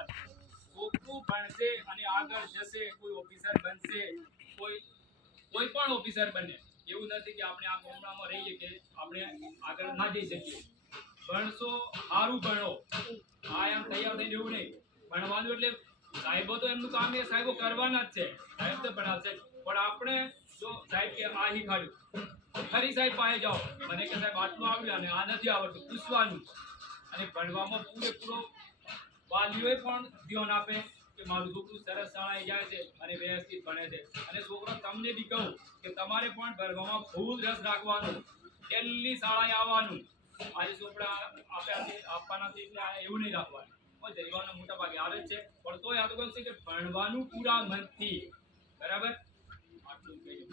રાખવાની. છોકરું ભણશે અને આગળ જશે, કોઈ ઓફિસર બનશે, કોઈ પણ ઓફિસર બને. એવું નથી કે આપણે આ ગામડામાં રહીએ કે આપણે આગળ ના જઈ શકીએ. ભણશો, સારું ભણો, આ એમ તૈયાર થઈને એવું નહીં. ભણવાનું એટલે સાહેબો તો એમનું કામ એ સાહેબો કરવાના જ છે, સાહેબ તો ભણાવશે. પણ આપણે જો સાહેબ કે આ શીખાડ્યું, ફરી સાહેબ પાસે જાઓ, મને કે સાહેબ આટલું આવડ્યું અને આ નથી આવડતું, પૂછવાનું. અને ભણવામાં પૂરેપૂરો વાલીઓએ પણ ધ્યાન આપે કે મારું છોકરું સરસ શાળાએ જાય છે અને વ્યવસ્થિત ભણે છે. અને છોકરો તમને બી કહું કે તમારે પણ ભણવામાં ફૂલ રસ રાખવાનો, પહેલી શાળાએ આવવાનું. આજે ચોપડા આપવાના છે એટલે એવું નહીં રાખવાનું. જરીવાનો મોટા ભાગે આવે જ છે, પણ તોય આ તો કહું છે કે ભણવાનું પૂરા મનથી. બરાબર, આટલું કહીએ.